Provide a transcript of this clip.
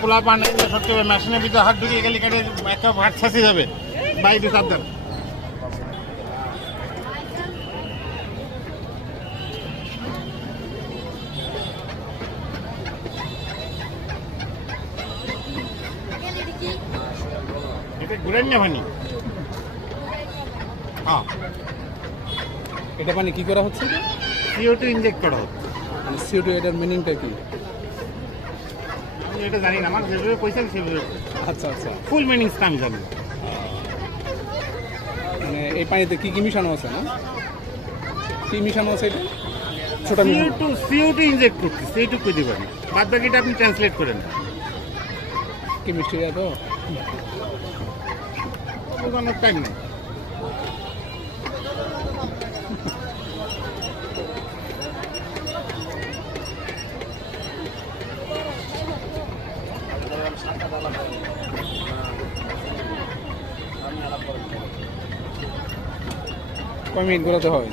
পোলা পান সত্যি মেশিনের ভিতরে হাত ঢুকিয়ে গেলে কেটে একটা হাত ছাঁচি যাবে বাইরে সাবধান। এটা ঘুরেন না পানি। হ্যাঁ, এটা পানি কি করা হচ্ছে? CO2 ইনজেক্ট করা হচ্ছে। মানে CO2 এটার মিনিংটা কি? আমি এটা জানি না, আমার যেভাবে পয়সা সেভাবে। আচ্ছা আচ্ছা, ফুল মিনিংসটা আমি জানি। মানে এই পানিতে কি কি মিশানো আছে? না কি মিশানো আছে এটা? ছোট CO2 ইনজেক্ট করছি, সেইটুকু কই দিবেন, বাদ বাকিটা আপনি ট্রান্সলেট করেন। কেমিস্ট্রি তো অনেক টাইম নেই। কয় মিনিট ঘোরাতে হয়?